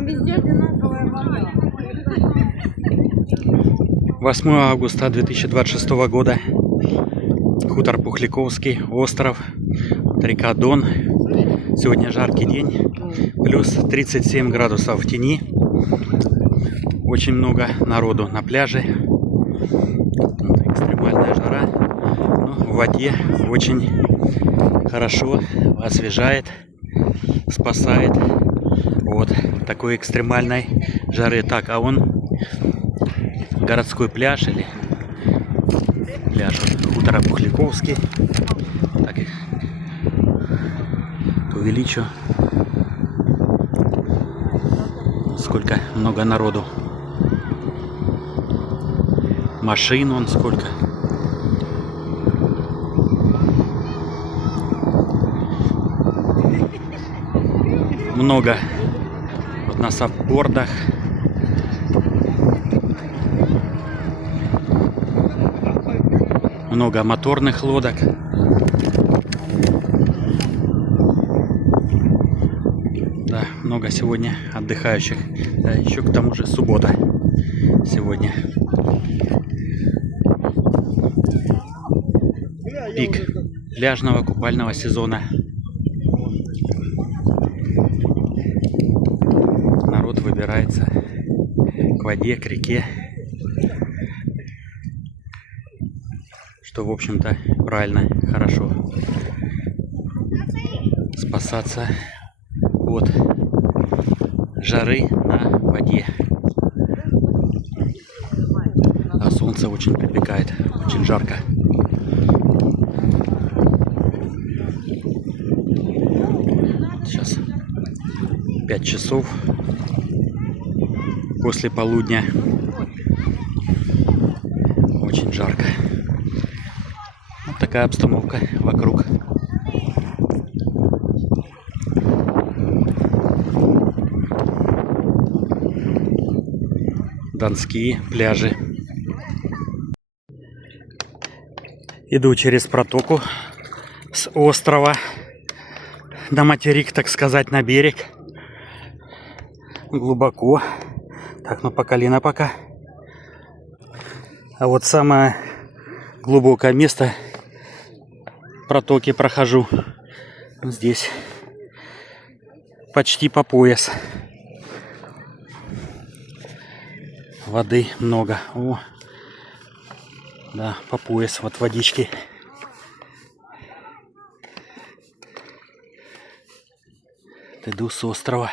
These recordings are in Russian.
Там везде одинаковая вода. 8 августа 2026 года. Хутор Пухляковский, остров, река Дон. Сегодня жаркий день, плюс 37 градусов в тени. Очень много народу на пляже. Экстремальная жара. Но в воде очень хорошо, освежает, спасает от такой экстремальной жары. Так, а он городской пляж или пляж хутора Пухляковский. Так, увеличу, сколько много народу, машин вон сколько. Много вот на сапбордах. Много моторных лодок. Да, много сегодня отдыхающих. Да, еще к тому же суббота сегодня. Пик пляжного купального сезона. Народ выбирается к воде, к реке. Что, в общем-то, правильно, хорошо. Спасаться от жары на воде. А солнце очень припекает, очень жарко. Сейчас 5 часов после полудня. Очень жарко. Вот такая обстановка вокруг. Донские пляжи. Иду через протоку с острова на материк, так сказать, на берег. Глубоко. Так, ну по колено пока. А вот самое глубокое место протоки прохожу. Здесь почти по пояс. Воды много. О, да, по пояс вот водички. Иду с острова.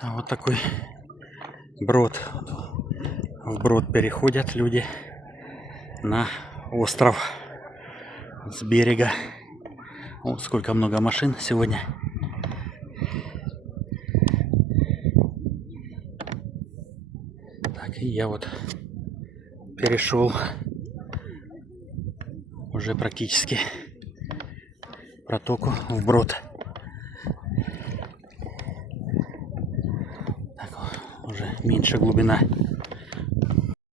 А вот такой брод. В брод переходят люди на остров с берега. О, сколько много машин сегодня. Так, и я вот перешел уже практически протоку вброд. Так, уже меньше глубина.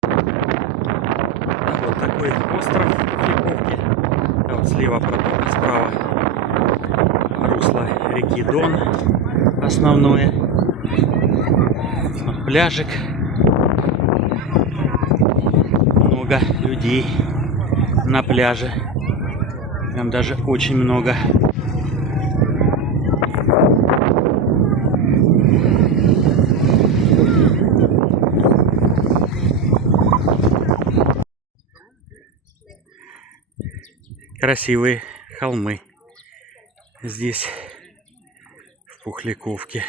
Так, вот такой остров Пухляковки. А вот слева протока, справа русло реки Дон основное. Вот пляжик. Много людей на пляже. Там даже очень много. Красивые холмы здесь, в Пухляковке.